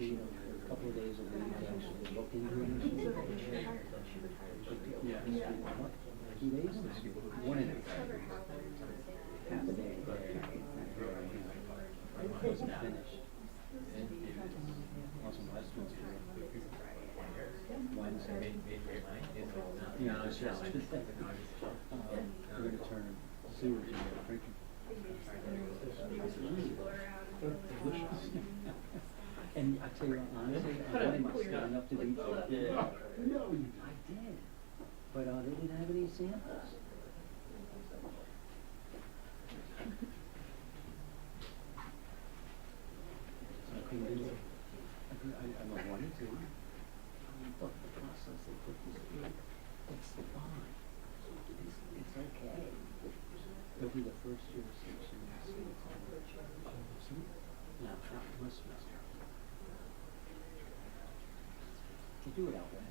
she a couple of days a week to actually look into it. And she said, yeah, 2 days this year, 1 and a half a day. Wasn't finished. Wasn't last month's Wednesday. Yeah, it's just we're going to turn sewage into drinking. And I tell you honestly, I blame myself enough to eat. Yeah. No, I did. But they didn't have any samples. So I couldn't do it. I wanted to. But the process they put this through, it's fine. It's okay. It'll be the first jurisdiction in the state. No, not this semester. You do it out west.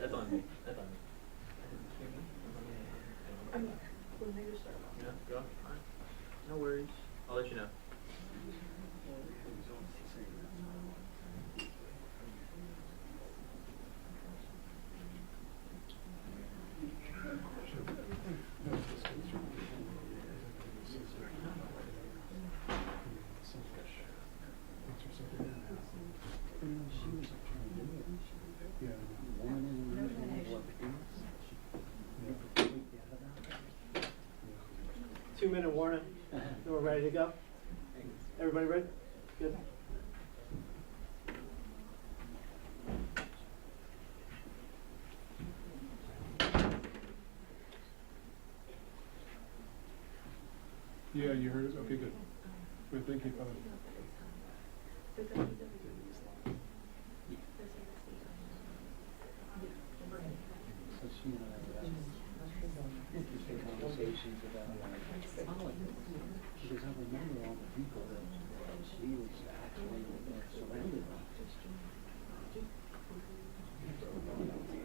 That's on me. That's on me. Yeah, go. Fine. No worries. I'll let you know. Two-minute warning. We're ready to go. Everybody ready? Good. Yeah, you heard us? Okay, good. Good, thank you. So she and I were having interesting conversations about politics. Because I remember all the people that she was actually surrounded by.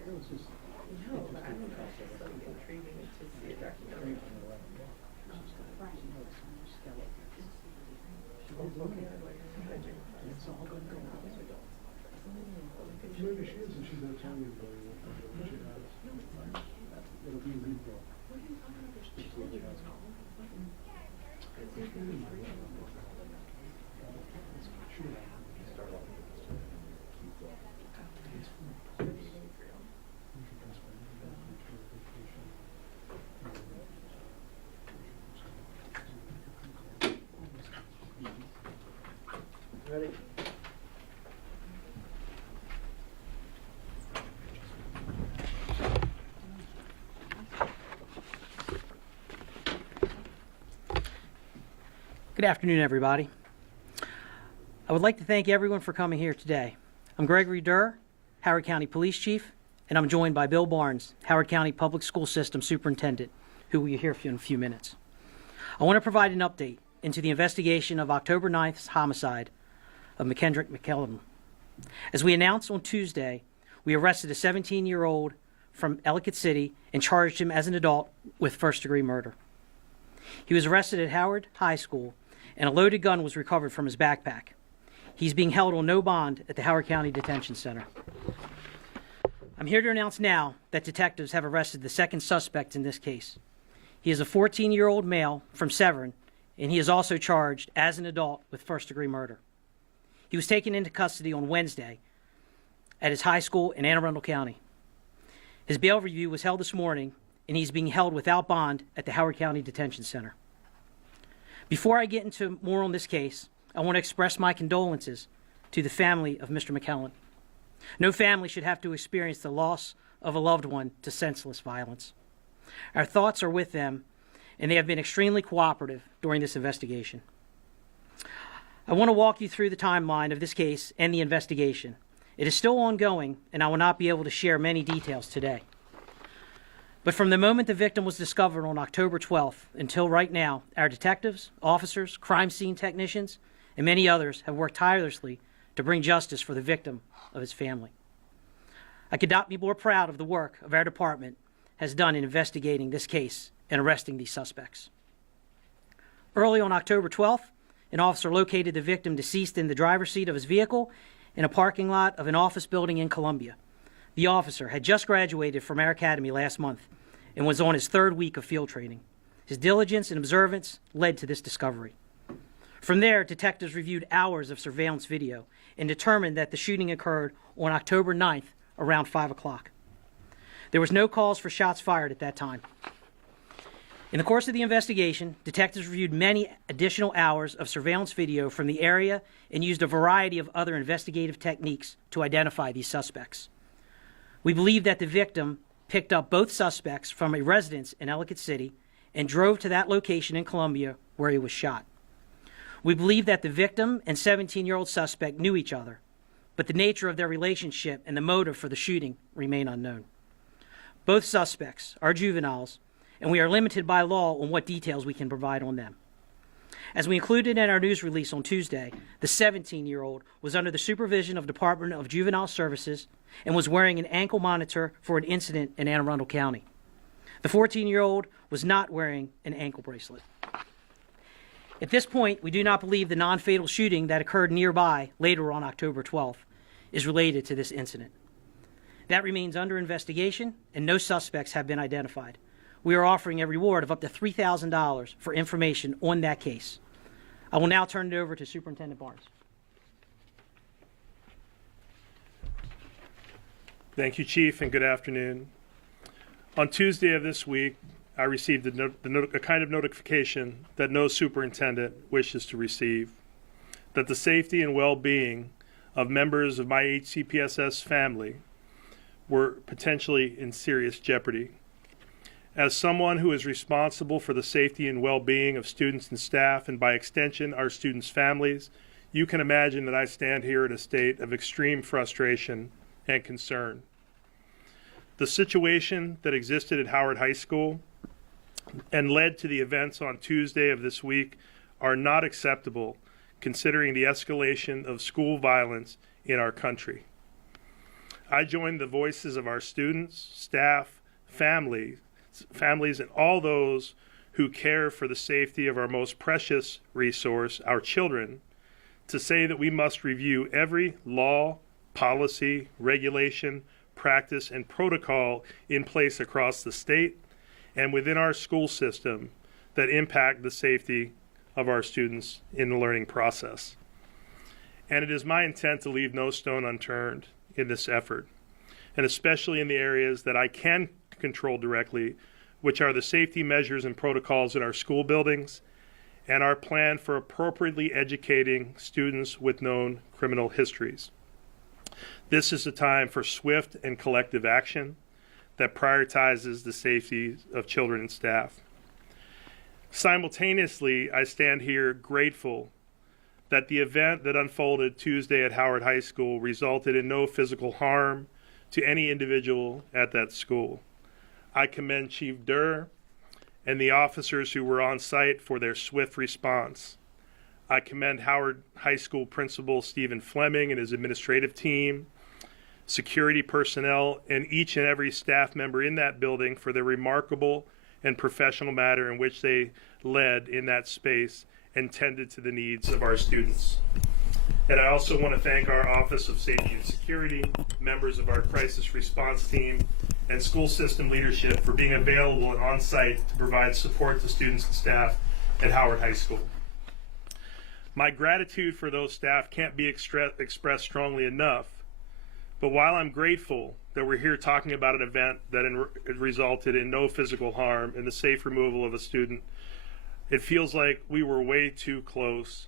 It was just interesting process. Intriguing to see a documentary. It's all going to go out. Maybe she is, and she's not telling you about what she has. It'll be a good book. Ready? Good afternoon, everybody. I would like to thank everyone for coming here today. I'm Gregory Durr, Howard County Police Chief, and I'm joined by Bill Barnes, Howard County Public School System Superintendent, who will hear from in a few minutes. I want to provide an update into the investigation of October 9th's homicide of Kendrick McLellan. As we announced on Tuesday, we arrested a 17-year-old from Ellicott City and charged him as an adult with first-degree murder. He was arrested at Howard High School, and a loaded gun was recovered from his backpack. He's being held on no bond at the Howard County Detention Center. I'm here to announce now that detectives have arrested the second suspect in this case. He is a 14-year-old male from Severn, and he is also charged as an adult with first-degree murder. He was taken into custody on Wednesday at his high school in Anne Arundel County. His bail review was held this morning, and he's being held without bond at the Howard County Detention Center. Before I get into more on this case, I want to express my condolences to the family of Mr. McLellan. No family should have to experience the loss of a loved one to senseless violence. Our thoughts are with them, and they have been extremely cooperative during this investigation. I want to walk you through the timeline of this case and the investigation, It is still ongoing, and I will not be able to share many details today. But from the moment the victim was discovered on October 12th until right now, our detectives, officers, crime scene technicians, and many others have worked tirelessly to bring justice for the victim of his family. I could not be more proud of the work of our department has done in investigating this case and arresting these suspects. Early on October 12th, an officer located the victim deceased in the driver's seat of his vehicle in a parking lot of an office building in Columbia. The officer had just graduated from our academy last month and was on his third week of field training. His diligence and observance led to this discovery. From there, detectives reviewed hours of surveillance video and determined that the shooting occurred on October 9th around 5 o'clock. There was no calls for shots fired at that time. In the course of the investigation, detectives reviewed many additional hours of surveillance video from the area and used a variety of other investigative techniques to identify these suspects. We believe that the victim picked up both suspects from a residence in Ellicott City and drove to that location in Columbia where he was shot. We believe that the victim and 17-year-old suspect knew each other, but the nature of their relationship and the motive for the shooting remain unknown. Both suspects are juveniles, and we are limited by law on what details we can provide on them. As we included in our news release on Tuesday, the 17-year-old was under the supervision of Department of Juvenile Services and was wearing an ankle monitor for an incident in Anne Arundel County. The 14-year-old was not wearing an ankle bracelet. At this point, we do not believe the non-fatal shooting that occurred nearby later on October 12th is related to this incident. That remains under investigation, and no suspects have been identified. We are offering a reward of up to $3,000 for information on that case. I will now turn it over to Superintendent Barnes. Thank you, Chief, and good afternoon. On Tuesday of this week, I received a kind of notification that no superintendent wishes to receive, that the safety and well-being of members of my HCPSS family were potentially in serious jeopardy. As someone who is responsible for the safety and well-being of students and staff, and by extension our students' families, you can imagine that I stand here in a state of extreme frustration and concern. The situation that existed at Howard High School and led to the events on Tuesday of this week are not acceptable, considering the escalation of school violence in our country. I join the voices of our students, staff, families, and all those who care for the safety of our most precious resource, our children, to say that we must review every law, policy, regulation, practice, and protocol in place across the state and within our school system that impact the safety of our students in the learning process. And it is my intent to leave no stone unturned in this effort, and especially in the areas that I can control directly, which are the safety measures and protocols in our school buildings and our plan for appropriately educating students with known criminal histories. This is a time for swift and collective action that prioritizes the safety of children and staff. Simultaneously, I stand here grateful that the event that unfolded Tuesday at Howard High School resulted in no physical harm to any individual at that school. I commend Chief Durr and the officers who were on site for their swift response. I commend Howard High School Principal Stephen Fleming and his administrative team, security personnel, and each and every staff member in that building for their remarkable and professional manner in which they led in that space and tended to the needs of our students. And I also want to thank our Office of Safety and Security, members of our crisis response team, and school system leadership for being available and on site to provide support to students and staff at Howard High School. My gratitude for those staff can't be expressed strongly enough, but while I'm grateful that we're here talking about an event that resulted in no physical harm and the safe removal of a student, it feels like we were way too close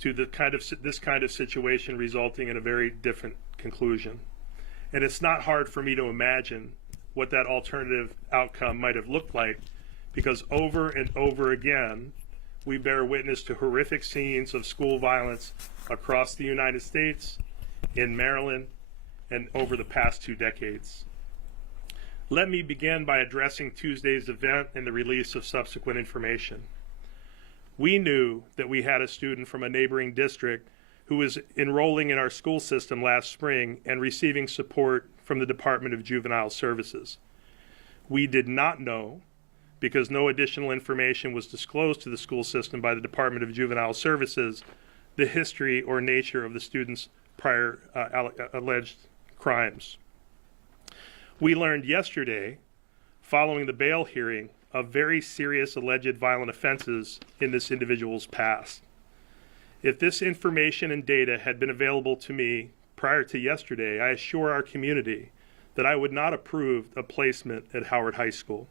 to this kind of situation resulting in a very different conclusion. And it's not hard for me to imagine what that alternative outcome might have looked like, because over and over again, we bear witness to horrific scenes of school violence across the United States, in Maryland, and over the past 2 decades. Let me begin by addressing Tuesday's event and the release of subsequent information. We knew that we had a student from a neighboring district who was enrolling in our school system last spring and receiving support from the Department of Juvenile Services. We did not know, because no additional information was disclosed to the school system by the Department of Juvenile Services, the history or nature of the student's prior alleged crimes. We learned yesterday, following the bail hearing, of very serious alleged violent offenses in this individual's past. If this information and data had been available to me prior to yesterday, I assure our community that I would not approve a placement at Howard High School.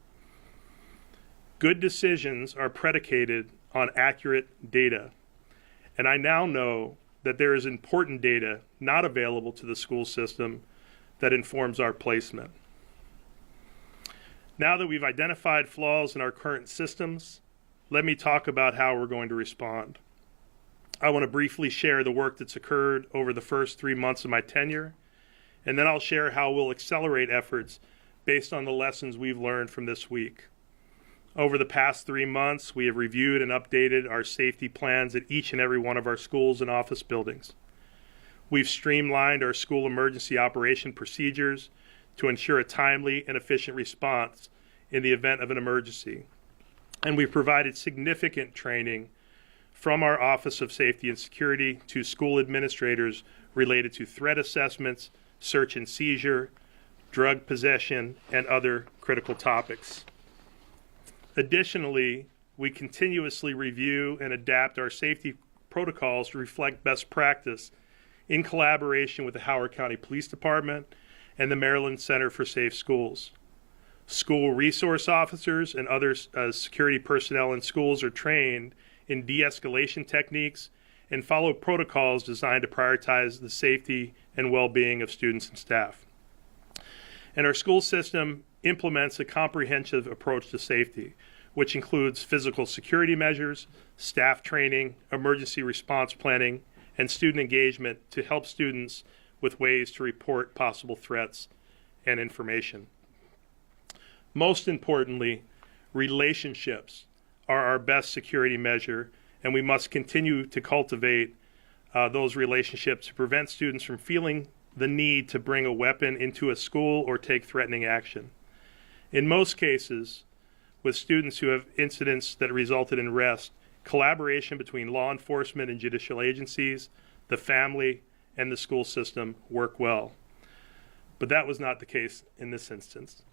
Good decisions are predicated on accurate data, and I now know that there is important data not available to the school system that informs our placement. Now that we've identified flaws in our current systems, let me talk about how we're going to respond. I want to briefly share the work that's occurred over the first 3 months of my tenure, and then I'll share how we'll accelerate efforts based on the lessons we've learned from this week. Over the past 3 months, we have reviewed and updated our safety plans at each and every one of our schools and office buildings. We've streamlined our school emergency operation procedures to ensure a timely and efficient response in the event of an emergency. And we've provided significant training from our Office of Safety and Security to school administrators related to threat assessments, search and seizure, drug possession, and other critical topics. Additionally, we continuously review and adapt our safety protocols to reflect best practice in collaboration with the Howard County Police Department and the Maryland Center for Safe Schools. School resource officers and other security personnel in schools are trained in de-escalation techniques and follow protocols designed to prioritize the safety and well-being of students and staff. And our school system implements a comprehensive approach to safety, which includes physical security measures, staff training, emergency response planning, and student engagement to help students with ways to report possible threats and information. Most importantly, relationships are our best security measure, and we must continue to cultivate those relationships to prevent students from feeling the need to bring a weapon into a school or take threatening action. In most cases, with students who have incidents that resulted in arrest, collaboration between law enforcement and judicial agencies, the family, and the school system work well. But that was not the case in this instance.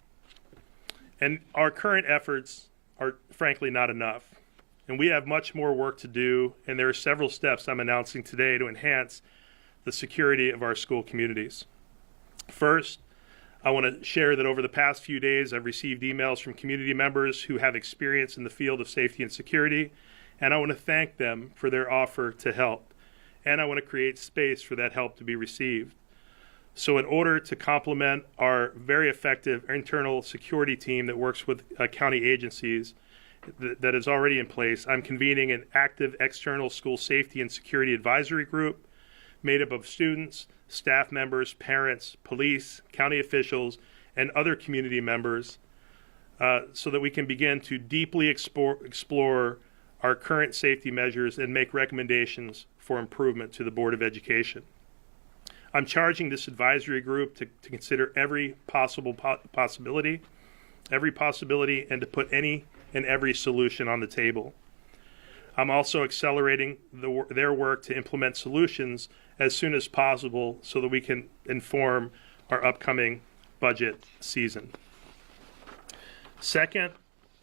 And our current efforts are frankly not enough. And we have much more work to do, and there are several steps I'm announcing today to enhance the security of our school communities. First, I want to share that over the past few days, I've received emails from community members who have experience in the field of safety and security, and I want to thank them for their offer to help. And I want to create space for that help to be received. So in order to complement our very effective internal security team that works with county agencies that is already in place, I'm convening an active external school safety and security advisory group made up of students, staff members, parents, police, county officials, and other community members so that we can begin to deeply explore our current safety measures and make recommendations for improvement to the Board of Education. I'm charging this advisory group to consider every possible possibility, and to put any and every solution on the table. I'm also accelerating their work to implement solutions as soon as possible so that we can inform our upcoming budget season. Second,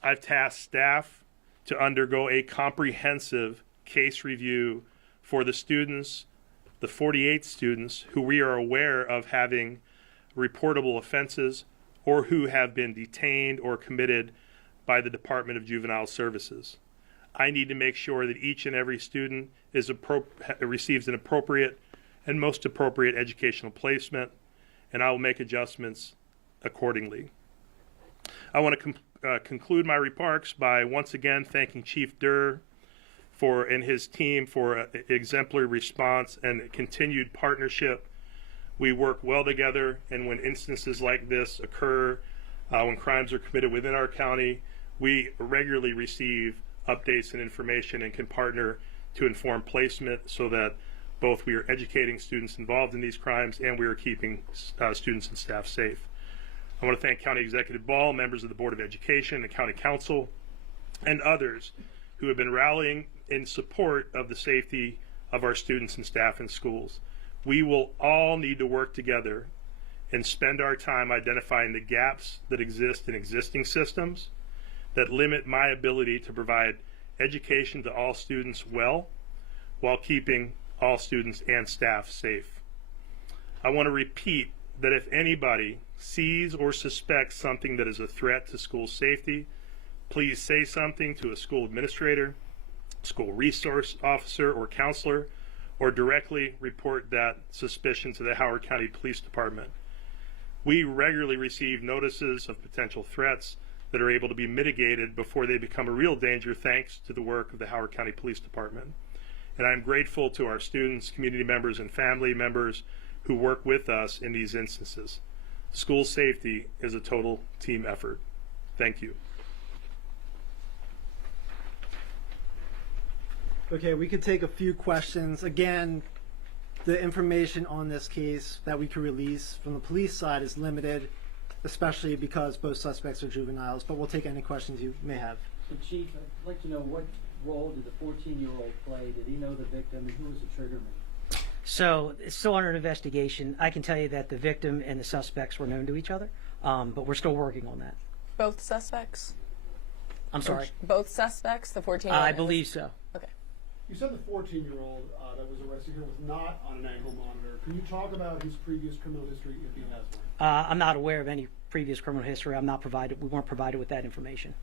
I've tasked staff to undergo a comprehensive case review for the students, the 48 students who we are aware of having reportable offenses or who have been detained or committed by the Department of Juvenile Services. I need to make sure that each and every student receives an appropriate and most appropriate educational placement, and I will make adjustments accordingly. I want to conclude my remarks by once again thanking Chief Durr and his team for exemplary response and continued partnership We work well together, and when instances like this occur, when crimes are committed within our county, we regularly receive updates and information and can partner to inform placement so that both we are educating students involved in these crimes and we are keeping students and staff safe. I want to thank County Executive Ball, members of the Board of Education, and County Council, and others who have been rallying in support of the safety of our students and staff in schools. We will all need to work together and spend our time identifying the gaps that exist in existing systems that limit my ability to provide education to all students well, while keeping all students and staff safe. I want to repeat that if anybody sees or suspects something that is a threat to school safety, please say something to a school administrator, school resource officer, or counselor, or directly report that suspicion to the Howard County Police Department. We regularly receive notices of potential threats that are able to be mitigated before they become a real danger thanks to the work of the Howard County Police Department. And I'm grateful to our students, community members, and family members who work with us in these instances. School safety is a total team effort. Thank you. Okay, we could take a few questions. Again, the information on this case that we could release from the police side is limited, especially because both suspects are juveniles, but we'll take any questions you may have. So Chief, I'd like to know, what role did the 14-year-old play? Did he know the victim, and who was the triggerman? So it's still under investigation. I can tell you that the victim and the suspects were known to each other, but we're still working on that. Both suspects? I'm sorry. Both suspects, the 14-year-old? I believe so. Okay. You said the 14-year-old that was arrested here was not on an ankle monitor. Can you talk about his previous criminal history if he has one? I'm not aware of any previous criminal history. We weren't provided with that information.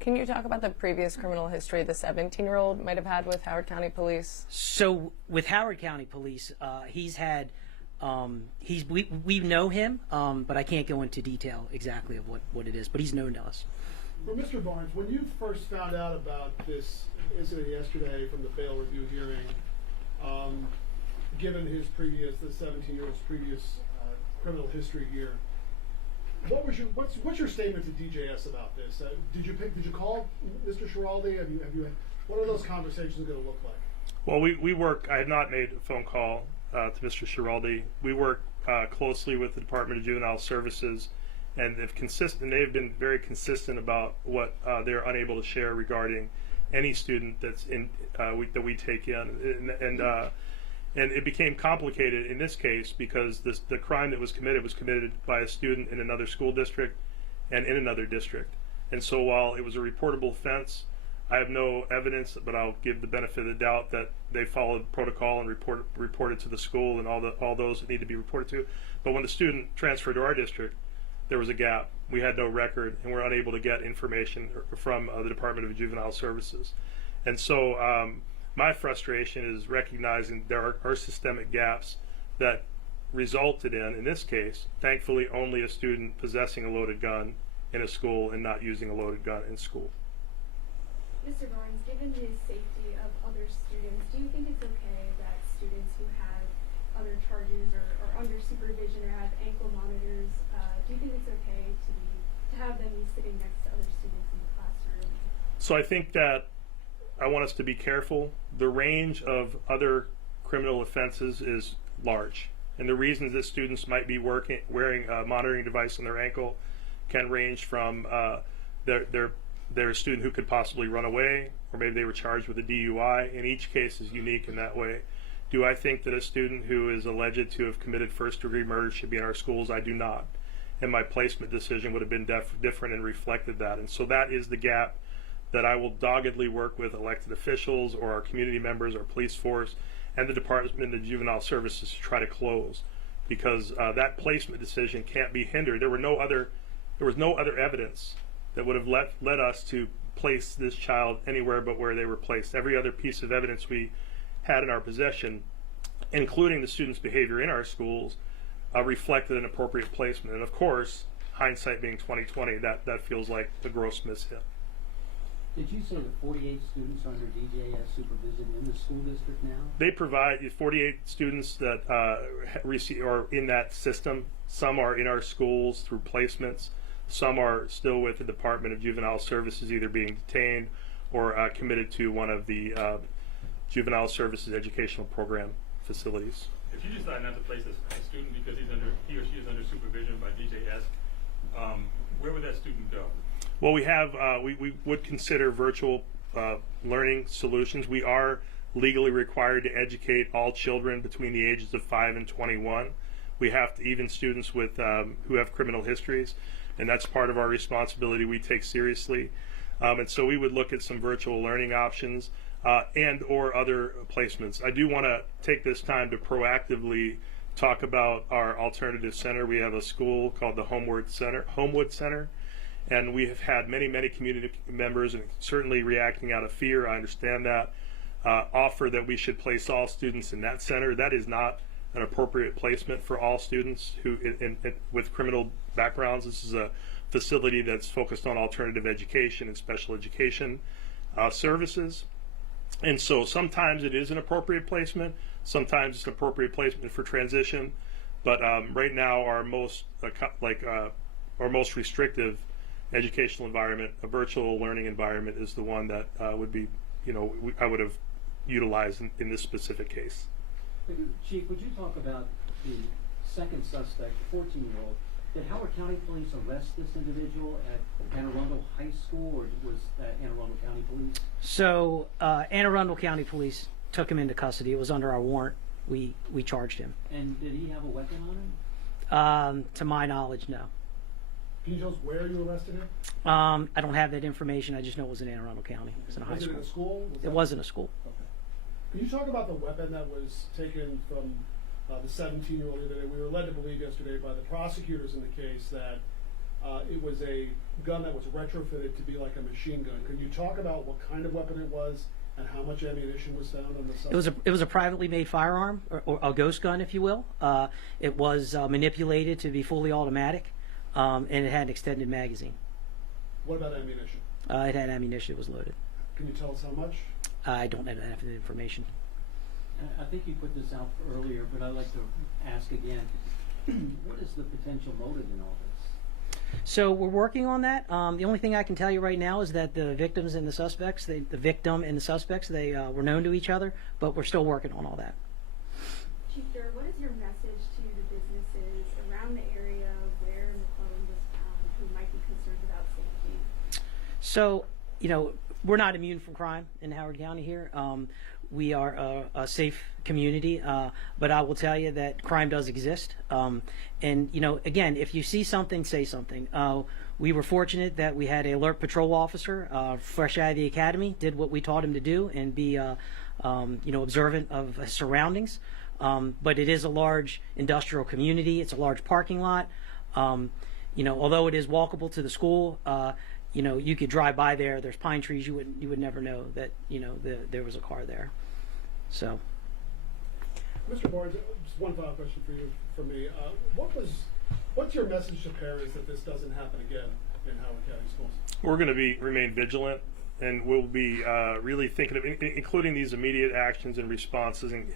Can you talk about the previous criminal history the 17-year-old might have had with Howard County Police? So with Howard County Police, he's had, we know him, but I can't go into detail exactly of what it is, but he's known to us. Well, Mr. Barnes, when you first found out about this incident yesterday from the bail review hearing, given his previous, the 17-year-old's previous criminal history here, what's your statement to DJS about this? Did you call Mr. Schiraldi? What are those conversations going to look like? Well, we work. I have not made a phone call to Mr. Schiraldi. We work closely with the Department of Juvenile Services, and they've been very consistent about what they're unable to share regarding any student that's that we take in, and it became complicated in this case because the crime that was committed by a student in another school district and in another district. And so while it was a reportable offense, I have no evidence, but I'll give the benefit of the doubt that they followed protocol and reported to the school and all those that need to be reported to. But when the student transferred to our district, there was a gap. We had no record, and we're unable to get information from the Department of Juvenile Services. And so my frustration is recognizing there are systemic gaps that resulted in this case, thankfully, only a student possessing a loaded gun in a school and not using a loaded gun in school. Mr. Barnes, given the safety of other students, do you think it's okay that students who have other charges or are under supervision or have ankle monitors, do you think it's okay to have them be sitting next to other students in the classroom? So I think that I want us to be careful. The range of other criminal offenses is large, and the reasons that students might be wearing a monitoring device on their ankle can range from they're a student who could possibly run away, or maybe they were charged with a DUI, and each case is unique in that way. Do I think that a student who is alleged to have committed first-degree murder should be in our schools? I do not. And my placement decision would have been different and reflected that. And so that is the gap that I will doggedly work with elected officials or our community members, our police force, and the Department of Juvenile Services to try to close, because that placement decision can't be hindered. There was no other evidence that would have led us to place this child anywhere but where they were placed. Every other piece of evidence we had in our possession, including the students' behavior in our schools, reflected an appropriate placement. And of course, hindsight being 20/20, that feels like a gross mishit. Did you say that 48 students are under DJS supervision in the school district now? They provide 48 students that receive are in that system. Some are in our schools through placements. Some are still with the Department of Juvenile Services, either being detained or committed to one of the Juvenile Services Educational Program facilities. If you decide not to place a student because he or she is under supervision by DJS, where would that student go? Well, we have we would consider virtual learning solutions. We are legally required to educate all children between the ages of 5 and 21. We have to, even students with who have criminal histories, and that's part of our responsibility we take seriously. And so we would look at some virtual learning options and or other placements. I do want to take this time to proactively talk about our alternative center. We have a school called the Homewood Center, and we have had many community members, and certainly reacting out of fear, I understand that, offer that we should place all students in that center. That is not an appropriate placement for all students who with criminal backgrounds. This is a facility that's focused on alternative education and special education services. And so sometimes it is an appropriate placement, sometimes it's an appropriate placement for transition, but right now our most restrictive educational environment, a virtual learning environment, is the one that would be, I would have utilized in this specific case. Chief, would you talk about the second suspect, the 14-year-old? Did Howard County Police arrest this individual at Anne Arundel High School, or was that Anne Arundel County Police? So Anne Arundel County Police took him into custody. It was under our warrant. We charged him. And did he have a weapon on him? To my knowledge, no. Can you tell us where you arrested him? I don't have that information. I just know it was in Anne Arundel County. It was in a high Was it school. in a school? It wasn't a school. Okay. Can you talk about the weapon that was taken from the 17-year-old? We were led to believe yesterday by the prosecutors in the case that it was a gun that was retrofitted to be like a machine gun. Can you talk about what kind of weapon it was and how much ammunition was found on the suspect? It was a privately made firearm, or a ghost gun, if you will. It was manipulated to be fully automatic, and it had an extended magazine. What about ammunition? It had ammunition. It was loaded. Can you tell us how much? I don't have that information. I think you put this out earlier, but I'd like to ask again, what is the potential motive in all this? So we're working on that. The only thing I can tell you right now is that the victims and the suspects, the victim and the suspects, they were known to each other, but we're still working on all that. Chief Durr, what is your message to the businesses around the area where McLellan was found who might be concerned about safety? So, we're not immune from crime in Howard County here. We are a safe community, but I will tell you that crime does exist. And, again, if you see something, say something. We were fortunate that we had an alert patrol officer, fresh out of the academy, did what we taught him to do and be, observant of his surroundings. But it is a large industrial community. It's a large parking lot. Although it is walkable to the school, you could drive by there. There's pine trees. You would never know that there was a car there. So, Mr. Barnes, just one final question for me. What's your message to parents that this doesn't happen again in Howard County schools? We're going to remain vigilant, and we'll be really thinking of including these immediate actions and responses, and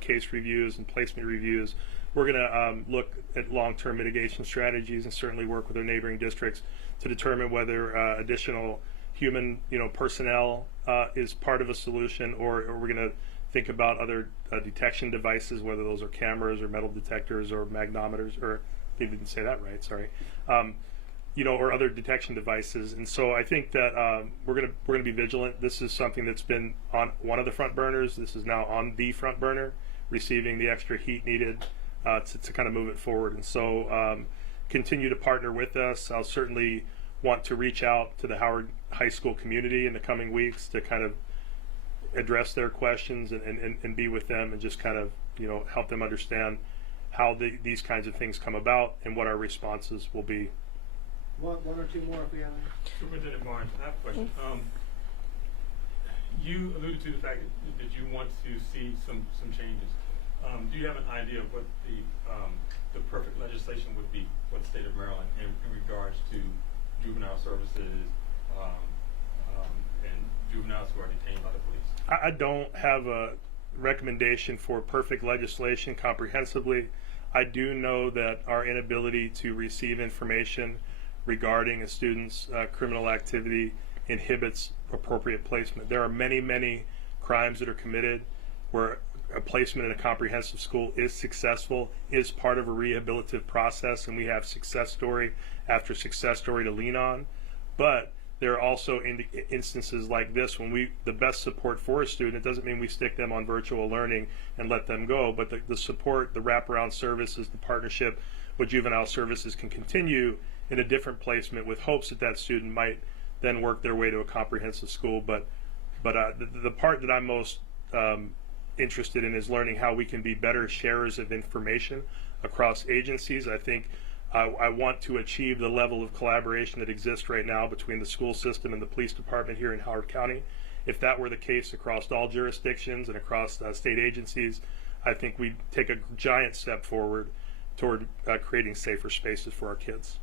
case reviews and placement reviews. We're going to look at long-term mitigation strategies and certainly work with our neighboring districts to determine whether additional human, personnel is part of a solution, or we're going to think about other detection devices, whether those are cameras or metal detectors or magnometers, or they didn't say that right, sorry, or other detection devices. And so I think that we're going to be vigilant. This is something that's been on one of the front burners. This is now on the front burner, receiving the extra heat needed to kind of move it forward. And so continue to partner with us. I'll certainly want to reach out to the Howard High School community in the coming weeks to kind of address their questions and be with them and just kind of help them understand how these kinds of things come about and what our responses will be. One or two more if we have. Superintendent Barnes, I have a question. You alluded to the fact that you want to see some changes. Do you have an idea of what the perfect legislation would be for the state of Maryland in regards to juvenile services, juveniles who are detained by the police? I don't have a recommendation for perfect legislation comprehensively. I do know that our inability to receive information regarding a student's criminal activity inhibits appropriate placement. There are many, many crimes that are committed where a placement in a comprehensive school is successful, is part of a rehabilitative process, and we have success story after success story to lean on. But there are also instances like this when the best support for a student, it doesn't mean we stick them on virtual learning and let them go, but the support, the wraparound services, the partnership with juvenile services can continue in a different placement with hopes that that student might then work their way to a comprehensive school. But the part that I'm most interested in is learning how we can be better sharers of information across agencies. I think I want to achieve the level of collaboration that exists right now between the school system and the police department here in Howard County. If that were the case across all jurisdictions and across state agencies, I think we'd take a giant step forward toward creating safer spaces for our kids.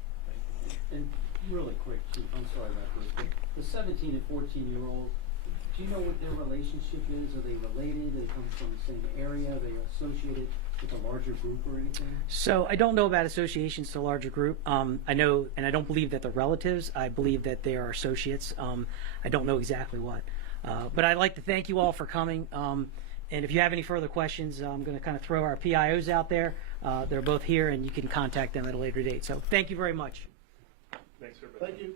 And really quick, Chief, I'm sorry about this, but the 17 and 14-year-olds, do you know what their relationship is? Are they related? They come from the same area? Are they associated with a larger group or anything? So I don't know about associations to a larger group. I know, and I don't believe that they're relatives. I believe that they are associates. I don't know exactly what. But I'd like to thank you all for coming. And if you have any further questions, I'm going to kind of throw our PIOs out there. They're both here, and you can contact them at a later date. So thank you very much. Thanks, everybody. Thank you.